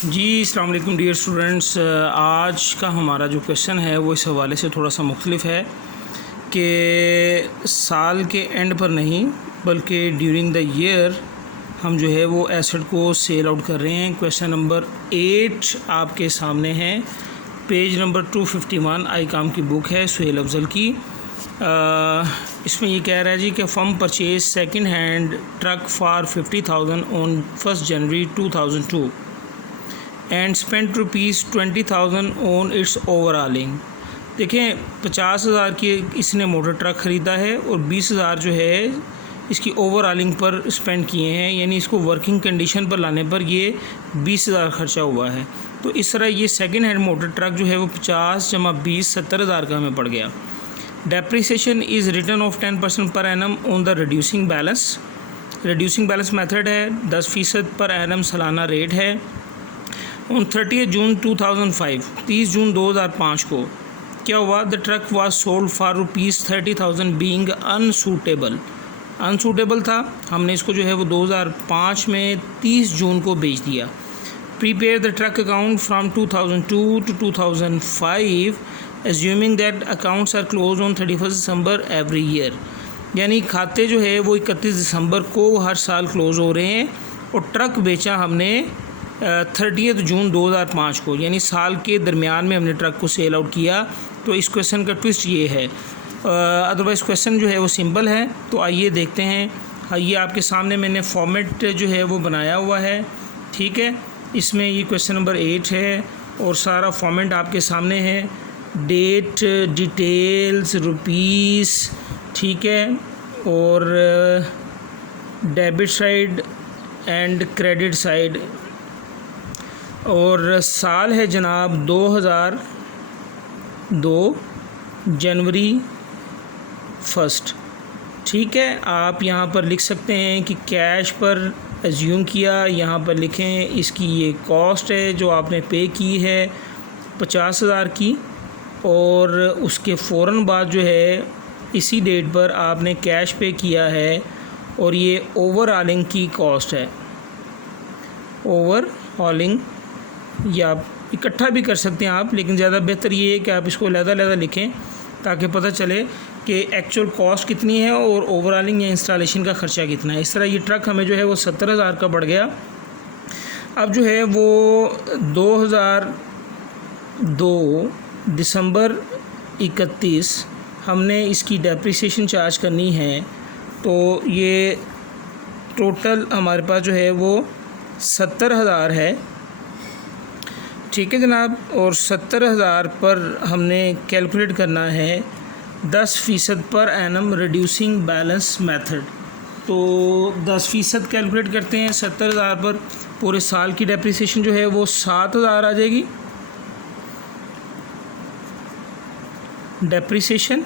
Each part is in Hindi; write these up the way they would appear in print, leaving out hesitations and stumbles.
जी अस्सलाम वालेकुम डियर स्टूडेंट्स। आज का हमारा जो क्वेश्चन है वो इस हवाले से थोड़ा सा मुख्तलिफ है कि साल के एंड पर नहीं बल्कि ड्यूरिंग द ईयर हम जो है वो एसेट को सेल आउट कर रहे हैं। क्वेश्चन नंबर 8 आपके सामने है, पेज नंबर 251 आई काम की बुक है सुहेल अफजल की। इसमें ये कह रहा है जी कि firm purchase second hand truck for 50,000 on 1 January 2002 and spend ₹20,000 on it's overhauling. देखें 50,000 की इसने मोटर ट्रक ख़रीदा है और 20,000 जो है इसकी ओवरऑलिंग पर स्पेंड किए हैं, यानी इसको वर्किंग कंडीशन पर लाने पर ये 20,000 खर्चा हुआ है। तो इस तरह ये सेकंड हैंड मोटर ट्रक जो है वो 50 + 20 70,000 का हमें पड़ गया। Depreciation is return of 10% per annum on the reducing balance. Reducing balance method है, 10% पर एनम सालाना रेट है। ऑन 30 जून 2005 30 जून 2005 को क्या हुआ? The truck was sold for ₹30,000 being unsuitable था। हमने इसको जो है वो 2005 में 30 जून को बेच दिया। Prepare the truck account from 2002 to 2005 assuming that accounts are close on 31 December every year, यानी खाते जो है वो 31 दिसंबर को हर साल क्लोज़ हो रहे हैं। और ट्रक बेचा हमने 30 जून 2005 को, यानी साल के दरमियान में हमने ट्रक को सेल आउट किया। तो इस क्वेश्चन का ट्विस्ट ये है। अदरवाइज़ क्वेश्चन जो है वो सिंपल है। तो आइए देखते हैं। ये आपके सामने मैंने फॉर्मेट जो है वो बनाया हुआ है, ठीक है। इसमें ये क्वेश्चन नंबर 8 है और सारा फॉर्मेट आपके सामने है। डेट, डिटेल्स, रुपीस, ठीक है, और debit side and credit side, और साल है जनाब 2002 जनवरी 1, ठीक है। आप यहाँ पर लिख सकते हैं कि कैश पर एज्यूम किया, यहाँ पर लिखें इसकी ये कॉस्ट है जो आपने पे की है 50,000 की, और उसके फ़ौरन बाद जो है इसी डेट पर आपने कैश पे किया है और ये ओवरऑलिंग की कॉस्ट है। ओवरऑलिंग या इकट्ठा भी कर सकते हैं आप, लेकिन ज़्यादा बेहतर ये है कि आप इसको अलग-अलग लिखें ताकि पता चले कि एक्चुअल कॉस्ट कितनी है और ओवरऑलिंग या इंस्टॉलेशन का ख़र्चा कितना है। इस तरह ये ट्रक हमें जो है वो 70,000 का पड़ गया। अब जो है वो 2002 दिसंबर 31 हमने इसकी डेप्रिसिएशन चार्ज करनी है। तो ये टोटल हमारे पास जो है वो 70,000 है, ठीक है जनाब। और 70,000 पर हमने कैलकुलेट करना है 10% per annum reducing balance method. तो 10% कैलकुलेट करते हैं 70,000 पर, पूरे साल की डेप्रिसिएशन जो है वो 7,000 आ जाएगी। डेप्रिसिएशन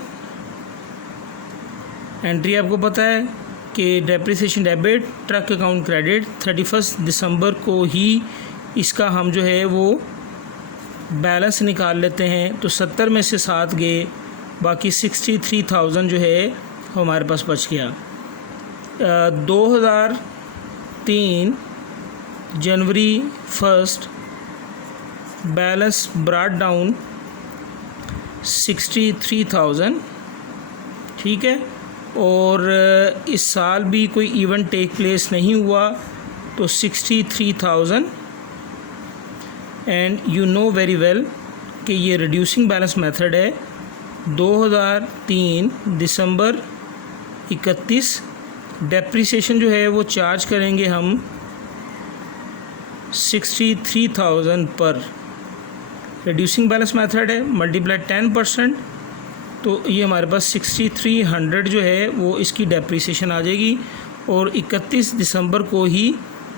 एंट्री आपको पता है कि depreciation debit, truck account credit. 31 दिसंबर को ही इसका हम जो है वो बैलेंस निकाल लेते हैं। तो 70 में से 7 गए, बाकी 63,000 जो है हमारे पास बच गया। 2003 जनवरी 1 बैलेंस ब्रॉट डाउन 63,000, ठीक है। और इस साल भी कोई इवेंट टेक प्लेस नहीं हुआ, तो 63,000। And you know very well कि ये रिड्यूसिंग बैलेंस मेथड है। 2003 दिसंबर 31 डेप्रिसिएशन जो है वो चार्ज करेंगे हम 63,000 पर। रिड्यूसिंग बैलेंस मेथड है, मल्टीप्लाई 10%, तो ये हमारे पास 6300 जो है वो इसकी डेप्रिसिएशन आ जाएगी। और 31 दिसंबर को ही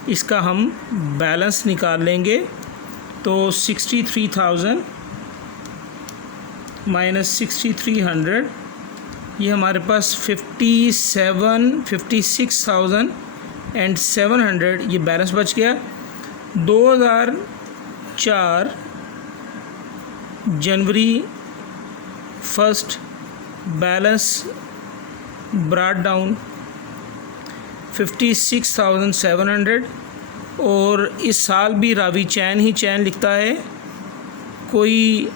इसका हम बैलेंस निकाल लेंगे। तो 63,000 माइनस 6300, ये हमारे पास 56,700 ये बैलेंस बच गया। 2004 जनवरी 1 बैलेंस ब्रॉट डाउन 56,700 और इस साल भी रावी चैन ही चैन लिखता है, कोई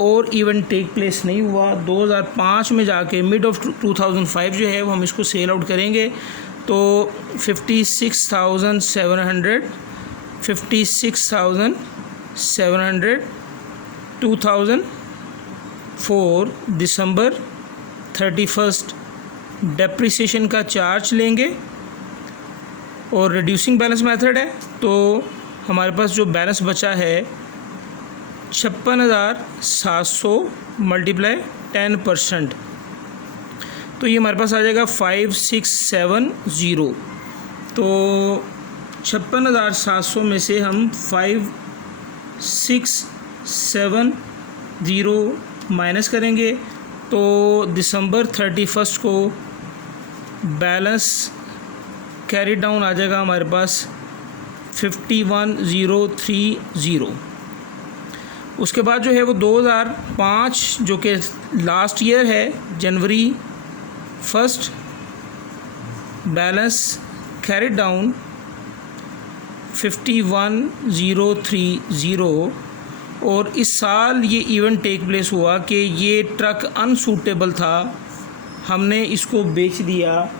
और इवेंट टेक प्लेस नहीं हुआ। 2005 में जाके मिड ऑफ 2005 जो है वो हम इसको सेल आउट करेंगे। तो 56,700 2004 दिसंबर 31 डेप्रिसिएशन का चार्ज लेंगे और रिड्यूसिंग बैलेंस मेथड है। तो हमारे पास जो बैलेंस बचा है 56,700 मल्टीप्लाई 10%, तो ये हमारे पास आ जाएगा 5670। तो 56,700 में से हम 5670 माइनस करेंगे तो दिसंबर 31 को बैलेंस कैरी डाउन आ जाएगा हमारे पास 51,030। उसके बाद जो है वो 2005 जो कि लास्ट ईयर है, जनवरी 1 बैलेंस कैरी डाउन 51,030। और इस साल ये इवेंट टेक प्लेस हुआ कि ये ट्रक अनसूटेबल था, हमने इसको बेच दिया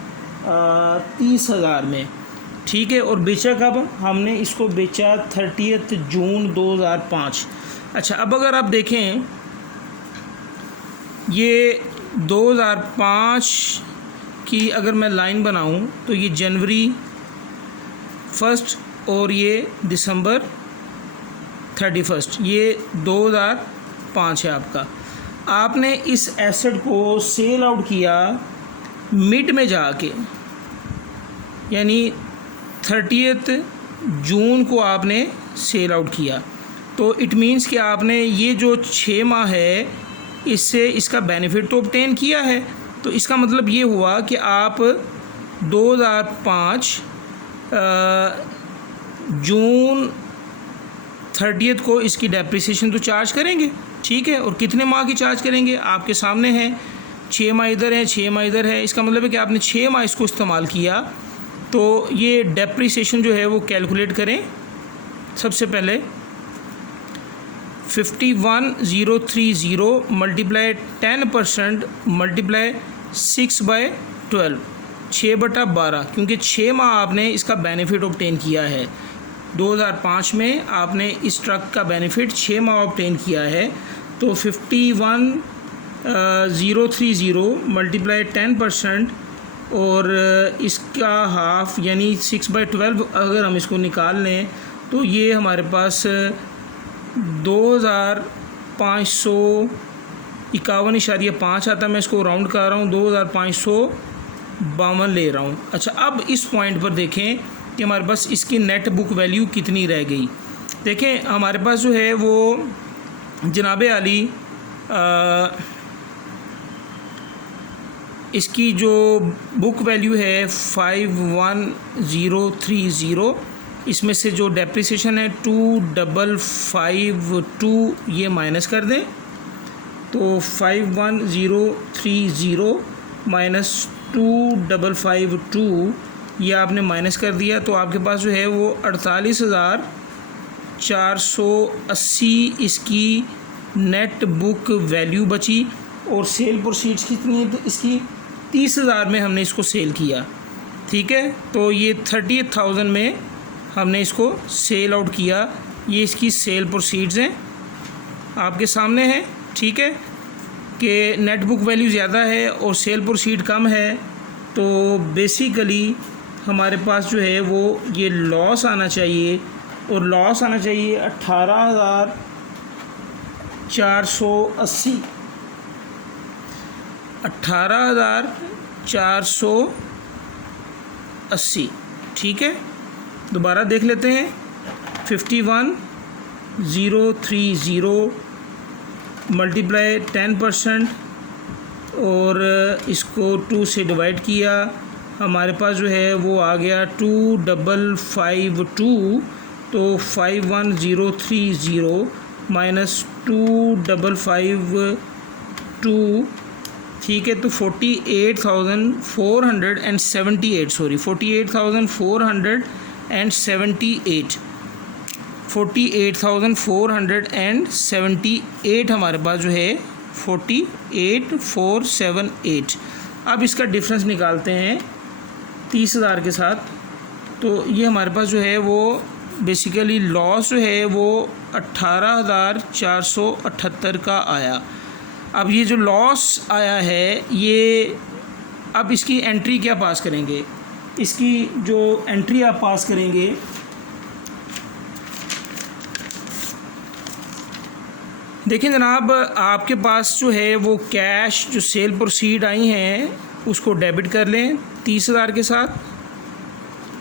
30,000 में, ठीक है। और बेचा कब? हमने इसको बेचा 30 जून 2005। अच्छा, अब अगर आप देखें ये 2005 की अगर मैं लाइन बनाऊं तो ये जनवरी 1 और ये दिसंबर 31, ये 2005 है आपका। आपने इस एसेट को सेल आउट किया मिड में जाके, यानी 30 जून को आपने सेल आउट किया। तो इट मीन्स कि आपने ये जो 6 माह है इससे इसका बेनिफिट तो ऑब्टेन किया है। तो इसका मतलब ये हुआ कि आप 2005 जून 30 को इसकी डेप्रिसिएशन तो चार्ज करेंगे, ठीक है। और कितने माह की चार्ज करेंगे आपके सामने है, 6 माह इधर है, 6 माह इधर है। इसका मतलब है कि आपने 6 माह इसको इस्तेमाल किया। तो ये डेप्रिसिएशन जो है वो कैलकुलेट करें। सबसे पहले 51,030 मल्टीप्लाई 10% मल्टीप्लाई 6/12, 6/12, क्योंकि 6 माह आपने इसका बेनिफिट ऑब्टेन किया है। 2005 में आपने इस ट्रक का बेनिफिट 6 माह ऑब्टेन किया है। तो 51,030 मल्टीप्लाई 10% और इसका हाफ यानी 6/12 अगर हम इसको निकाल लें तो ये हमारे पास 2,551.5 आता है। मैं इसको राउंड कर रहा हूँ, 2,552 ले रहा हूँ। अच्छा, अब इस पॉइंट पर देखें कि हमारे पास इसकी नेट बुक वैल्यू कितनी रह गई। देखें हमारे पास जो है वो जनाब आली इसकी जो बुक वैल्यू है 51,030, इसमें से जो डेप्रिसिएशन है 2,552 ये माइनस कर दें। तो 51,030 माइनस 2,552 ये आपने माइनस कर दिया। तो आपके पास जो है वो 48,480 इसकी नेट बुक वैल्यू बची। और सेल प्रोसीड्स कितनी है इसकी? 30,000 में हमने इसको सेल किया, ठीक है। तो ये 30,000 में हमने इसको सेल आउट किया। ये इसकी सेल प्रोसीड्स हैं, आपके सामने है, ठीक है। कि नेट बुक वैल्यू ज़्यादा है और सेल प्रोसीड कम है, तो बेसिकली हमारे पास जो है वो ये लॉस आना चाहिए। और लॉस आना चाहिए 18,480, 18,480, ठीक है। दोबारा देख लेते हैं। 51,030 मल्टीप्लाई 10% और इसको 2 से डिवाइड किया, हमारे पास जो है वो आ गया 2,552। तो 51,030 माइनस 2,552, ठीक है। तो 48,478 48,478 48 48,478 हमारे पास जो है 48,478। अब इसका डिफरेंस निकालते हैं 30,000 के साथ, तो ये हमारे पास जो है वो बेसिकली लॉस जो है वो 18,478 का आया। अब ये जो लॉस आया है ये, अब इसकी एंट्री क्या पास करेंगे, इसकी जो एंट्री आप पास करेंगे, देखिए जनाब, आपके पास जो है वो कैश जो सेल प्रोसीड आई हैं उसको डेबिट कर लें 30,000 के साथ,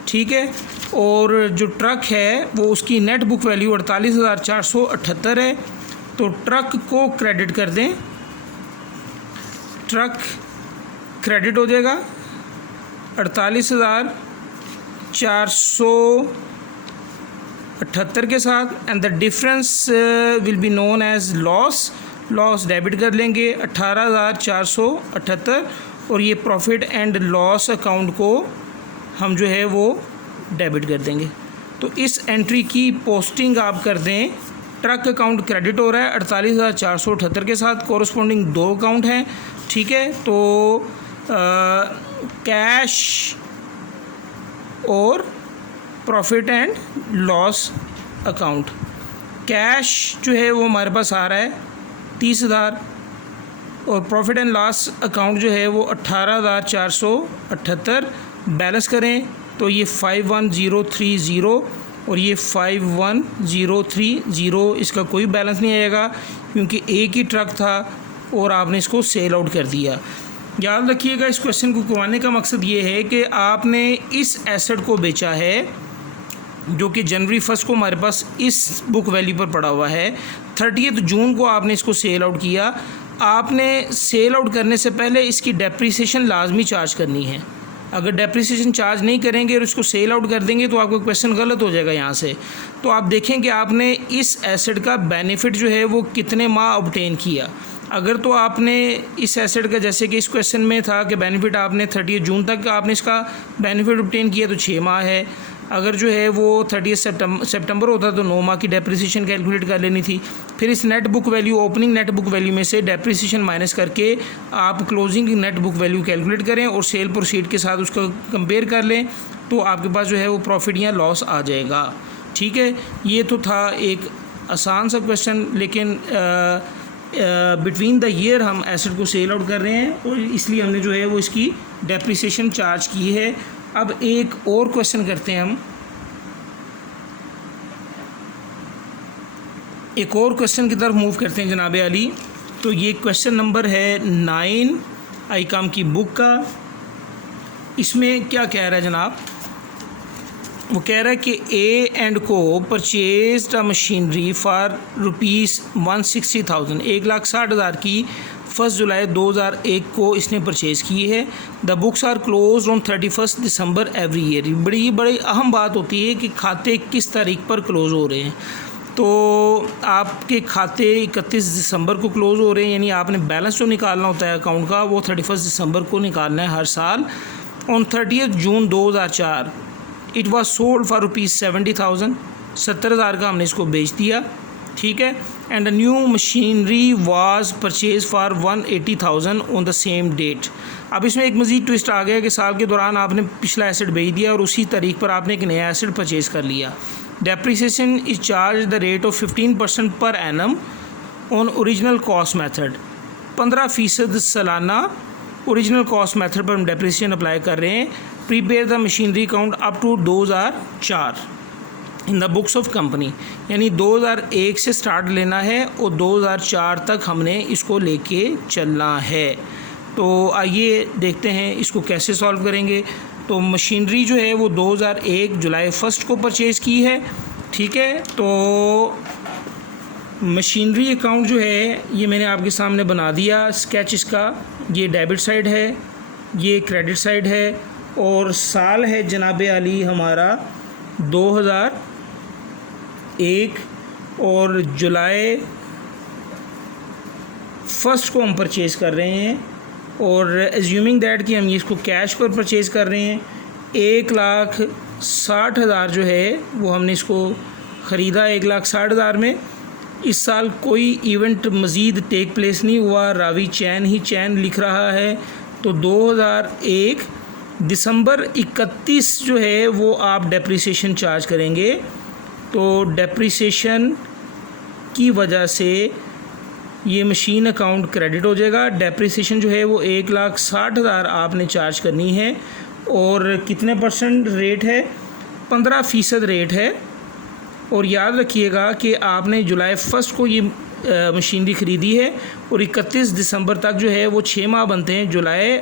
ठीक है। और जो ट्रक है वो उसकी नेट बुक वैल्यू 48,478 है, तो ट्रक को क्रेडिट कर दें, ट्रक क्रेडिट हो जाएगा 48,478 के साथ, and the difference will be known as loss. Loss debit कर लेंगे 18,478, और ये प्रॉफिट एंड लॉस अकाउंट को हम जो है वो डेबिट कर देंगे। तो इस एंट्री की पोस्टिंग आप कर दें, ट्रक अकाउंट क्रेडिट हो रहा है 48,478 के साथ, कोरस्पॉन्डिंग 2 अकाउंट हैं, ठीक है। तो कैश और profit and loss account, cash जो है वो हमारे पास आ रहा है 30,000, और प्रॉफिट एंड लॉस अकाउंट जो है वो 18,478। बैलेंस करें तो ये 51,030 और ये 51,030, इसका कोई बैलेंस नहीं आएगा क्योंकि एक ही ट्रक था और आपने इसको सेल आउट कर दिया। याद रखिएगा, इस क्वेश्चन को करवाने का मकसद ये है कि आपने इस एसेट को बेचा है जो कि जनवरी 1 को हमारे पास इस बुक वैल्यू पर पड़ा हुआ है, 30 जून को आपने इसको सेल आउट किया। आपने सेल आउट करने से पहले इसकी डेप्रिसिएशन लाजमी चार्ज करनी है। अगर डेप्रिसिएशन चार्ज नहीं करेंगे और इसको सेल आउट कर देंगे तो आपका क्वेश्चन गलत हो जाएगा यहाँ से। तो आप देखें कि आपने इस एसेट का बेनिफिट जो है वो कितने माह ऑब्टेन किया। अगर तो आपने इस एसेट का, जैसे कि इस क्वेश्चन में था कि बेनिफिट आपने 30 जून तक आपने इसका बेनिफिट ऑब्टेन किया तो 6 माह है। अगर जो है वो 30 सितंबर होता तो 9 माह की डेप्रिसिएशन कैलकुलेट कर लेनी थी। फिर इस net book value, opening net book value में से डेप्रिसिएशन माइनस करके आप closing net book value calculate करें और सेल प्रोसीड के साथ उसका कंपेयर कर लें, तो आपके पास जो है वो प्रॉफिट या लॉस आ जाएगा, ठीक है। ये तो था एक आसान सा क्वेश्चन, लेकिन बिटवीन द ईयर हम एसेट को सेल आउट कर रहे हैं और इसलिए हमने जो है वो इसकी डेप्रिसिएशन चार्ज की है। अब एक और क्वेश्चन करते हैं हम, एक और क्वेश्चन की तरफ मूव करते हैं जनाब अली। तो ये क्वेश्चन नंबर है 9 आईकॉम की बुक का। इसमें क्या कह रहा है जनाब, वो कह रहा है कि ए एंड को परचेज्ड अ मशीनरी फॉर ₹160,000, 1,60,000 की 1 जुलाई 2001 को इसने परचेज़ की है। The books are close on 31 December every year. बड़ी अहम बात होती है कि खाते किस तारीख पर क्लोज़ हो रहे हैं। तो आपके खाते 31 दिसंबर को क्लोज़ हो रहे हैं, यानी आपने बैलेंस जो निकालना होता है अकाउंट का वो 31 दिसंबर को निकालना है हर साल। On 30 June 2004 it was sold for ₹70,000, 70,000 का हमने इसको बेच दिया, ठीक है। And a new machinery was purchase for 180,000 on the same date. अब इसमें एक मज़ीद ट्विस्ट आ गया कि साल के दौरान आपने पिछला एसेट बेच दिया और उसी तारीख पर आपने एक नया एसेट परचेज़ कर लिया। Depreciation is charge the rate of 15% per annum on original cost method. 15% सालाना ओरिजिनल कॉस्ट मेथड पर हम डेप्रिसिएशन अप्लाई कर रहे हैं। Prepare the machinery account up to 2004 in the books of company, यानी 2001 से स्टार्ट लेना है और 2004 तक हमने इसको लेके चलना है। तो आइए देखते हैं इसको कैसे सॉल्व करेंगे। तो मशीनरी जो है वो 2001 जुलाई 1 को परचेज़ की है, ठीक है। तो मशीनरी अकाउंट जो है ये मैंने आपके सामने बना दिया स्केच इसका। ये डेबिट साइड है, ये क्रेडिट साइड है, और साल है जनाब अली हमारा 2001 और जुलाई 1 को हम परचेज़ कर रहे हैं। और एज्यूमिंग दैट कि हम इसको कैश पर परचेज़ कर रहे हैं, 1,60,000 जो है वो हमने इसको ख़रीदा 1,60,000 में। इस साल कोई इवेंट मज़ीद टेक प्लेस नहीं हुआ, रावी चैन ही चैन लिख रहा है। तो 2001 दिसंबर 31 जो है वो आप डेप्रिसिएशन चार्ज करेंगे। तो डेप्रिसिएशन की वजह से ये मशीन अकाउंट क्रेडिट हो जाएगा। डेप्रिसिएशन जो है वो 1,60,000 आपने चार्ज करनी है। और कितने परसेंट रेट है? 15% रेट है। और याद रखिएगा कि आपने जुलाई 1 को ये मशीनरी ख़रीदी है और 31 दिसंबर तक जो है वो 6 माह बनते हैं, जुलाई,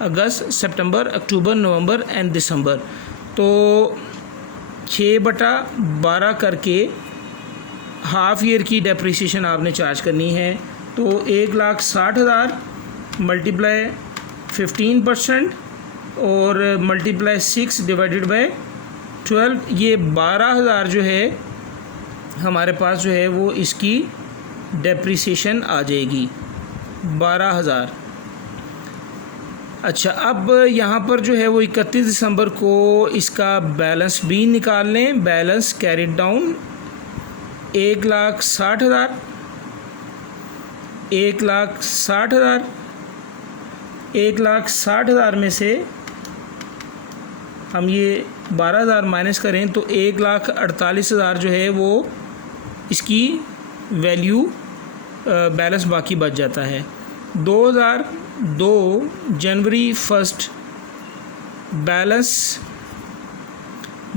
अगस्त, सितंबर, अक्टूबर, नवंबर एंड दिसंबर। तो 6/12 करके हाफ़ ईयर की डेप्रिसिएशन आपने चार्ज करनी है। तो 1,60,000 मल्टीप्लाई 15% और मल्टीप्लाई 6 डिवाइडेड बाय 12, ये 12,000 जो है हमारे पास जो है वो इसकी डेप्रिसिएशन आ जाएगी 12,000। अच्छा, अब यहाँ पर जो है वो 31 दिसंबर को इसका बैलेंस भी निकाल लें। बैलेंस कैरिड डाउन 1,60,000, 1,60,000, 1,60,000 में से हम ये 12,000 माइनस करें तो 1,48,000 जो है वो इसकी वैल्यू बैलेंस बाकी बच जाता है। 2002 जनवरी 1 बैलेंस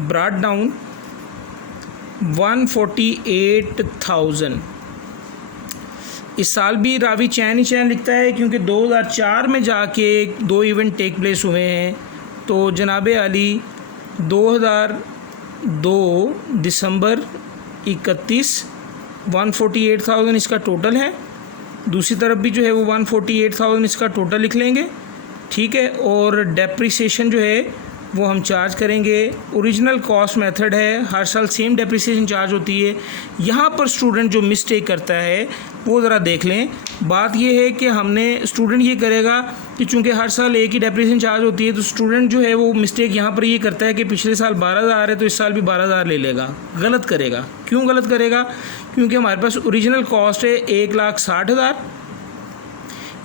ब्रॉट डाउन 148,000। इस साल भी रावी चैन ही चैन लिखता है क्योंकि 2004 में जाके 2 इवेंट टेक प्लेस हुए हैं। तो जनाबे अली 2002 दिसंबर 31 148,000 इसका टोटल है। दूसरी तरफ भी जो है वो 148,000 इसका टोटल लिख लेंगे, ठीक है। और डेप्रिसिएशन जो है वो हम चार्ज करेंगे। ओरिजिनल कॉस्ट मेथड है, हर साल सेम डेप्रिसिएशन चार्ज होती है। यहाँ पर स्टूडेंट जो मिस्टेक करता है वो ज़रा देख लें। बात ये है कि हमने स्टूडेंट ये करेगा कि चूँकि हर साल एक ही डेप्रिसिएशन चार्ज होती है, तो स्टूडेंट जो है वो मिस्टेक यहाँ पर ये करता है कि पिछले साल 12,000 है तो इस साल भी 12,000 ले लेगा। गलत करेगा। क्यों गलत करेगा? क्योंकि हमारे पास ओरिजिनल कॉस्ट है 1,60,000,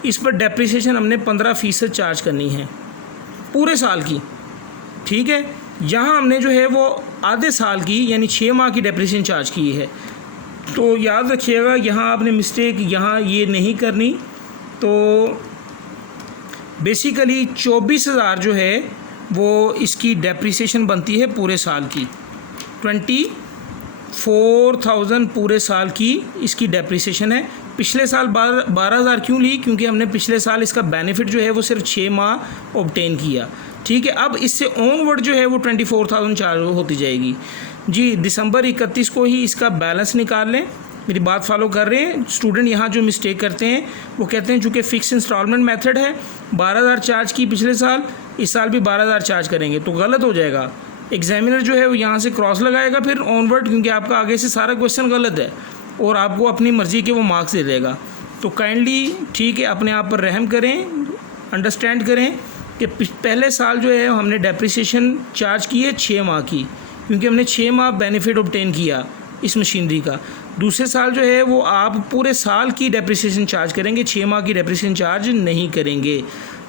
इस पर डेप्रिसिएशन हमने 15% चार्ज करनी है पूरे साल की, ठीक है। यहाँ हमने जो है वो आधे साल की यानी 6 माह की डेप्रिसिएशन चार्ज की है। तो याद रखिएगा यहाँ आपने मिस्टेक यहाँ ये नहीं करनी। तो बेसिकली 24,000 जो है वो इसकी डेप्रिसिएशन बनती है पूरे साल की। 24,000 पूरे साल की इसकी डेप्रिसिएशन है। पिछले साल 12,000 क्यों ली? क्योंकि हमने पिछले साल इसका बेनिफिट जो है वो सिर्फ 6 माह ऑब्टेन किया, ठीक है। अब इससे ऑनवर्ड जो है वो 24,000 चार्ज होती जाएगी जी। दिसंबर 31 को ही इसका बैलेंस निकाल लें। मेरी बात फॉलो कर रहे हैं? स्टूडेंट यहाँ जो मिस्टेक करते हैं वो कहते हैं चूँकि फ़िक्स इंस्टॉलमेंट मेथड है, 12,000 चार्ज की पिछले साल, इस साल भी 12,000 चार्ज करेंगे, तो गलत हो जाएगा। एग्जामिनर जो है वो यहाँ से क्रॉस लगाएगा फिर ऑनवर्ड, क्योंकि आपका आगे से सारा क्वेश्चन गलत है और आपको अपनी मर्ज़ी के वो मार्क्स दे देगा। तो काइंडली, ठीक है, अपने आप पर रहम करें, अंडरस्टैंड करें कि पहले साल जो है हमने डेप्रिसिएशन चार्ज की है 6 माह की, क्योंकि हमने 6 माह बेनिफिट ऑब्टेन किया इस मशीनरी का। दूसरे साल जो है वो आप पूरे साल की डेप्रिसिएशन चार्ज करेंगे, 6 माह की डेप्रिसिएशन चार्ज नहीं करेंगे।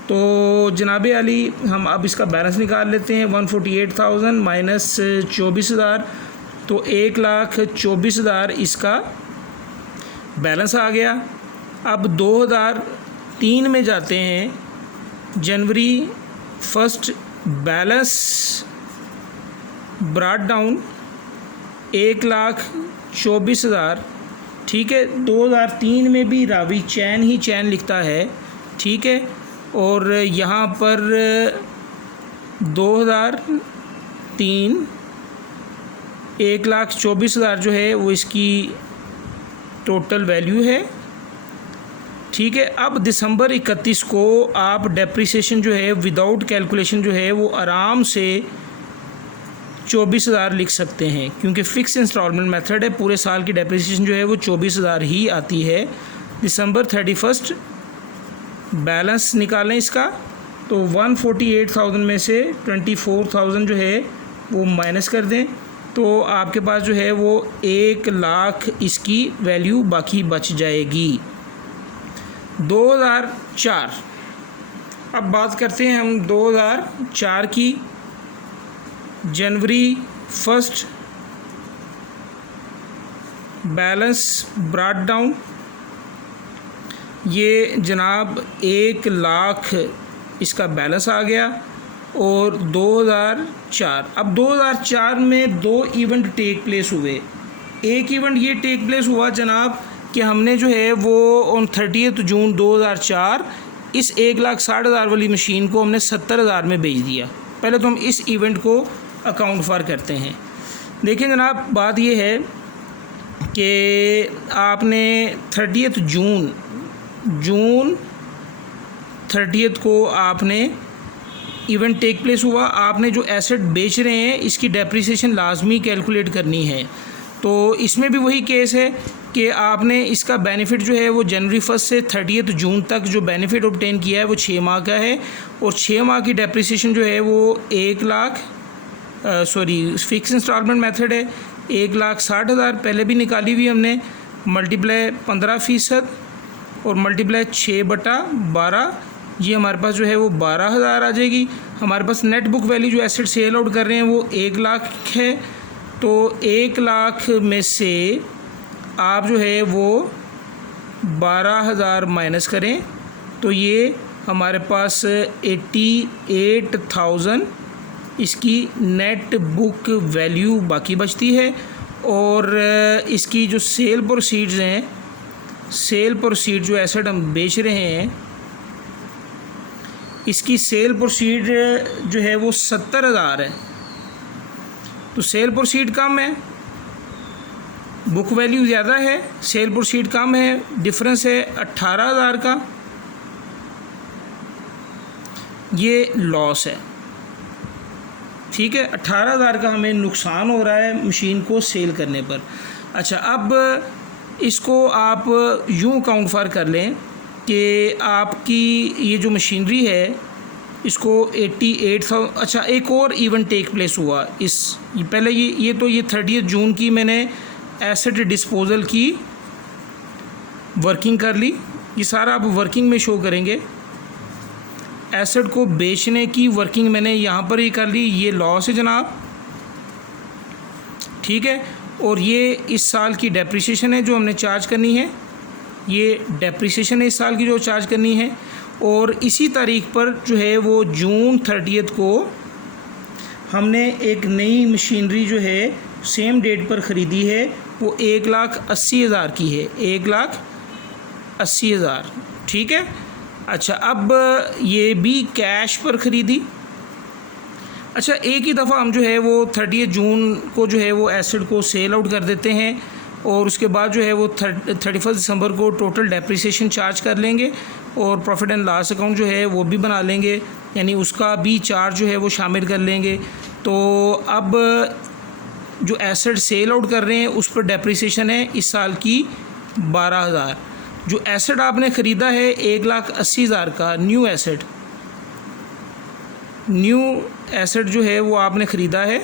तो जनाबे अली हम अब इसका बैलेंस निकाल लेते हैं। 148,000 माइनस 24,000, तो 1,24,000 इसका बैलेंस आ गया। अब 2003 में जाते हैं। जनवरी 1 बैलेंस ब्रॉट डाउन 1,24,000, ठीक है। 2003 में भी रावी चैन ही चैन लिखता है, ठीक है। और यहाँ पर 2003 1,24,000 जो है वो इसकी टोटल वैल्यू है, ठीक है। अब दिसंबर 31 को आप डेप्रिसिएशन जो है विदाउट कैलकुलेशन जो है वो आराम से 24,000 लिख सकते हैं, क्योंकि फ़िक्स इंस्टॉलमेंट मेथड है। पूरे साल की डेप्रिसिएशन जो है वो 24,000 ही आती है। दिसंबर 31 बैलेंस निकालें इसका, तो 148,000 में से 24,000 जो है वो माइनस कर दें तो आपके पास जो है वो 1 लाख इसकी वैल्यू बाकी बच जाएगी। 2004, अब बात करते हैं हम 2004 की। जनवरी 1 बैलेंस ब्रॉट डाउन, ये जनाब 1 लाख इसका बैलेंस आ गया। और 2004, अब 2004 में 2 इवेंट टेक प्लेस हुए। एक इवेंट ये टेक प्लेस हुआ जनाब कि हमने जो है वो ऑन 30 जून 2004 इस 1,60,000 वाली मशीन को हमने 70,000 में बेच दिया। पहले तो हम इस इवेंट को अकाउंट फॉर करते हैं। देखिए जनाब, बात ये है कि आपने 30 जून 30 को आपने इवेंट टेक प्लेस हुआ। आपने जो एसेट बेच रहे हैं इसकी डेप्रिसिएशन लाजमी कैलकुलेट करनी है। तो इसमें भी वही केस है कि आपने इसका बेनिफिट जो है वो जनवरी 1 से 30 जून तक जो बेनिफिट ऑब्टेन किया है वो 6 माह का है। और 6 माह की डेप्रिसिएशन जो है वो 1 लाख फिक्स इंस्टॉलमेंट मेथड है, 1,60,000 पहले भी निकाली हुई हमने, मल्टीप्लाई 15% और मल्टीप्लाई 6/12, ये हमारे पास जो है वो 12,000 आ जाएगी। हमारे पास नेट बुक वैल्यू जो एसेट सेल आउट कर रहे हैं वो 1 लाख है। तो 1 लाख में से आप जो है वो 12,000 माइनस करें तो ये हमारे पास 88,000 इसकी नेट बुक वैल्यू बाकी बचती है। और इसकी जो सेल प्रोसीड्स हैं, सेल प्रोसीड जो एसेट हम बेच रहे हैं इसकी सेल प्रोसीड जो है वो 70,000 है। तो सेल प्रोसीड कम है, बुक वैल्यू ज़्यादा है, सेल प्रोसीड कम है, डिफरेंस है 18,000 का, ये लॉस है। ठीक है, 18,000 का हमें नुकसान हो रहा है मशीन को सेल करने पर। अच्छा, अब इसको आप यूँ काउंट फॉर कर लें कि आपकी ये जो मशीनरी है इसको 88,000। अच्छा, एक और इवेंट टेक प्लेस हुआ पहले ये 30 जून की मैंने एसेट डिस्पोजल की वर्किंग कर ली। ये सारा आप वर्किंग में शो करेंगे। एसेट को बेचने की वर्किंग मैंने यहाँ पर ही कर ली, ये लॉस है जनाब। ठीक है, और ये इस साल की डेप्रिसिएशन है जो हमने चार्ज करनी है, ये डेप्रिसिएशन है इस साल की जो चार्ज करनी है। और इसी तारीख पर जो है वो जून 30 को हमने एक नई मशीनरी जो है सेम डेट पर ख़रीदी है, वो 1,80,000 की है, 1,80,000। ठीक है। अच्छा, अब ये भी कैश पर ख़रीदी। अच्छा, एक ही दफ़ा हम जो है वो 30 जून को जो है वो एसेट को सेल आउट कर देते हैं और उसके बाद जो है वो 31 दिसंबर को टोटल डेप्रिसिएशन चार्ज कर लेंगे और प्रॉफिट एंड लॉस अकाउंट जो है वो भी बना लेंगे, यानी उसका भी चार्ज जो है वो शामिल कर लेंगे। तो अब जो एसेट सेल आउट कर रहे हैं उस पर डेप्रिसिएशन है इस साल की 12,000। जो एसेट आपने ख़रीदा है 1,80,000 का न्यू एसेट जो है वो आपने ख़रीदा है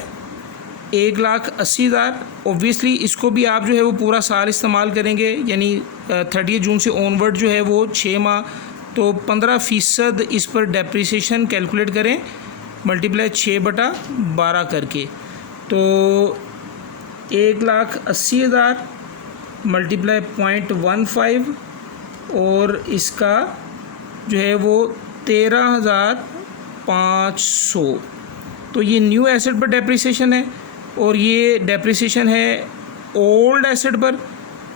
1,80,000। ओब्वियसली इसको भी आप जो है वो पूरा साल इस्तेमाल करेंगे, यानी 30 जून से ऑनवर्ड जो है वो 6 माह, तो 15% इस पर डेप्रिसिएशन कैलकुलेट करें, मल्टीप्लाई 6/12 करके। तो 1,80,000 मल्टीप्लाई 0.15 और इसका जो है वो 13,500। तो ये न्यू एसेट पर डेप्रिसिएशन है और ये डेप्रिसिएशन है ओल्ड एसेट पर।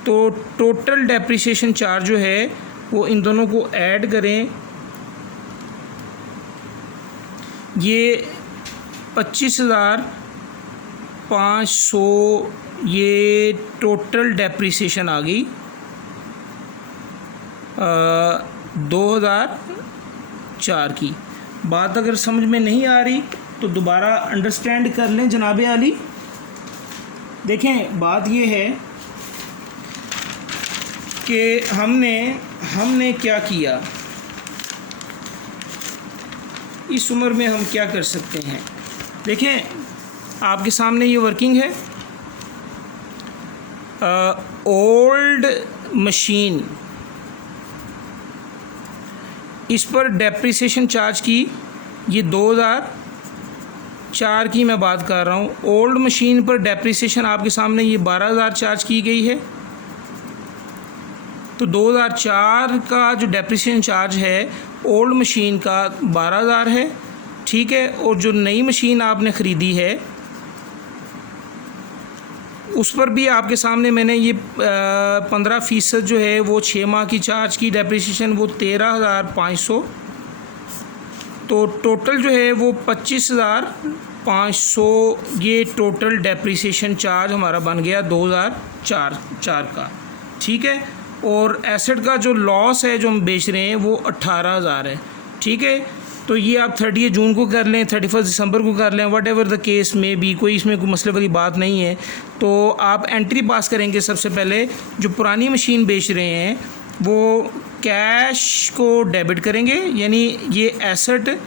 तो टोटल डेप्रिसिएशन चार्ज जो है वो इन दोनों को ऐड करें, ये 25,500 ये टोटल डेप्रिसिएशन आ गई 2004 की। बात अगर समझ में नहीं आ रही तो दोबारा अंडरस्टैंड कर लें जनाब आली। देखें, बात ये है कि हमने क्या किया, इस उम्र में हम क्या कर सकते हैं। देखें, आपके सामने ये वर्किंग है। ओल्ड मशीन, इस पर डेप्रिसिएशन चार्ज की, ये 2004 की मैं बात कर रहा हूँ। ओल्ड मशीन पर डेप्रिसिएशन आपके सामने ये 12,000 चार्ज की गई है। तो 2004 का जो डेप्रिसिएशन चार्ज है ओल्ड मशीन का 12,000 है, ठीक है। और जो नई मशीन आपने ख़रीदी है उस पर भी आपके सामने मैंने ये 15% जो है वो 6 माह की चार्ज की डेप्रिसिएशन, वो 13,500। तो टोटल जो है वो 25,500 ये टोटल डेप्रिसिएशन चार्ज हमारा बन गया 2004 का, ठीक है। और एसेट का जो लॉस है जो हम बेच रहे हैं वो 18,000 है, ठीक है। तो ये आप 30 जून को कर लें, 31 दिसंबर को कर लें, वट एवर द केस में भी, कोई इसमें कोई मसले वाली बात नहीं है। तो आप एंट्री पास करेंगे। सबसे पहले जो पुरानी मशीन बेच रहे हैं वो कैश को डेबिट करेंगे, यानी ये एसेट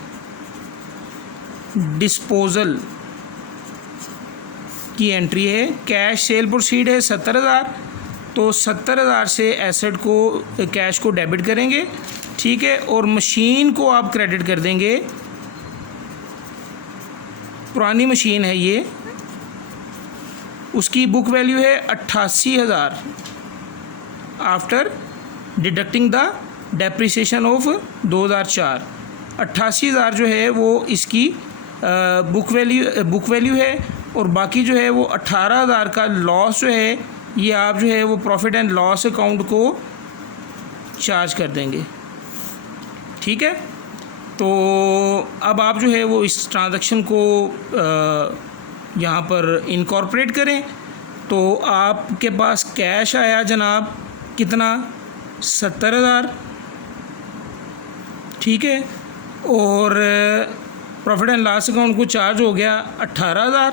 डिस्पोजल की एंट्री है। कैश सेल प्रोसीड है 70,000, तो 70,000 से एसेट को कैश को डेबिट करेंगे, ठीक है। और मशीन को आप क्रेडिट कर देंगे। पुरानी मशीन है ये, उसकी बुक वैल्यू है 88,000 after deducting the depreciation of 2004। 88,000 जो है वो इसकी बुक वैल्यू है। और बाकी जो है वो 18,000 का लॉस जो है ये आप जो है वो प्रॉफिट एंड लॉस अकाउंट को चार्ज कर देंगे, ठीक है। तो अब आप जो है वो इस ट्रांजैक्शन को यहाँ पर इनकॉर्पोरेट करें। तो आपके पास कैश आया जनाब कितना, 70,000, ठीक है। और प्रॉफिट एंड लॉस अकाउंट को चार्ज हो गया 18,000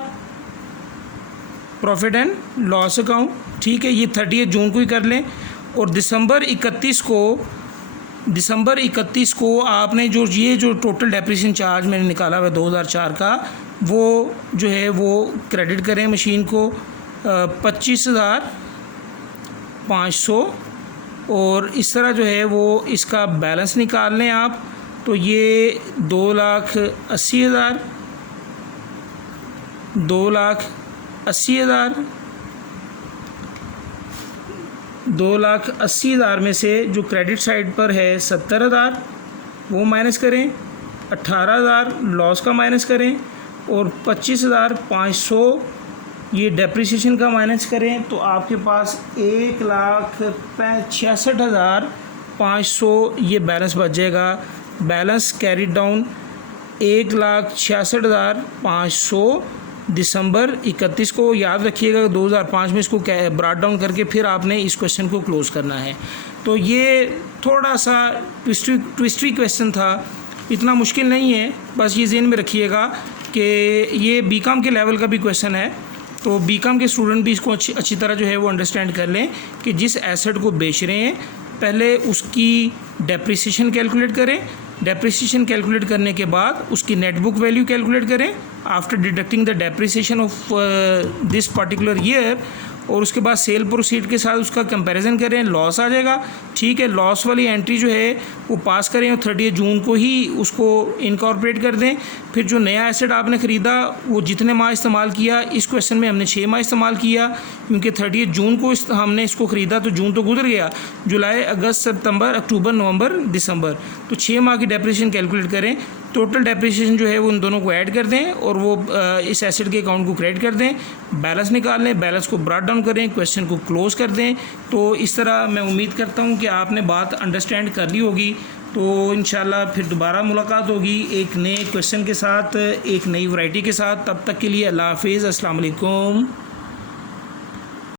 प्रॉफिट एंड लॉस अकाउंट, ठीक है। ये 30 जून को ही कर लें। और दिसंबर 31 को आपने जो टोटल डेप्रिसिएशन चार्ज मैंने निकाला हुआ 2004 का, वो जो है वो क्रेडिट करें मशीन को 25,500। और इस तरह जो है वो इसका बैलेंस निकाल लें आप। तो ये 2,80,000 2,80,000 में से जो क्रेडिट साइड पर है 70,000 वो माइनस करें, 18,000 लॉस का माइनस करें, और 25,500 ये डेप्रिसिएशन का माइनस करें। तो आपके पास 1,66,500 ये बैलेंस बच जाएगा। बैलेंस कैरी डाउन 1,66,500 दिसंबर 31 को। याद रखिएगा 2005 में इसको ब्रॉट डाउन करके फिर आपने इस क्वेश्चन को क्लोज़ करना है। तो ये थोड़ा सा ट्विस्टी क्वेश्चन था, इतना मुश्किल नहीं है, बस ये ज़हन में रखिएगा कि ये बीकॉम के लेवल का भी क्वेश्चन है। तो बीकॉम के स्टूडेंट भी इसको अच्छी तरह जो है वो अंडरस्टैंड कर लें कि जिस एसेट को बेच रहे हैं पहले उसकी डेप्रिसिएशन कैलकुलेट करें। डेप्रिसिएशन कैलकुलेट करने के बाद उसकी नेट बुक वैल्यू कैलकुलेट करें after deducting the depreciation of this particular year. और उसके बाद सेल प्रोसीड के साथ उसका कंपैरिजन करें, लॉस आ जाएगा, ठीक है। लॉस वाली एंट्री जो है वो पास करें और 30 जून को ही उसको इनकॉर्पोरेट कर दें। फिर जो नया एसेट आपने ख़रीदा वो जितने माह इस्तेमाल किया, इस क्वेश्चन में हमने 6 माह इस्तेमाल किया क्योंकि 30 जून को हमने इसको ख़रीदा, तो जून तो गुजर गया, जुलाई, अगस्त, सितंबर, अक्टूबर, नवंबर, दिसंबर, तो 6 माह की डेप्रिसिएशन कैलकुलेट करें। टोटल डेप्रिसिएशन जो है वो उन दोनों को ऐड कर दें और वो इस एसेट के अकाउंट को क्रेडिट कर दें, बैलेंस निकाल लें, बैलेंस को ब्रॉट डाउन करें, क्वेश्चन को क्लोज़ कर दें। तो इस तरह मैं उम्मीद करता हूँ कि आपने बात अंडरस्टैंड कर ली होगी। तो इंशाल्लाह फिर दोबारा मुलाकात होगी एक नए क्वेश्चन के साथ, एक नई वैरायटी के साथ। तब तक के लिए अल्लाह हाफिज़, अस्सलाम वालेकुम।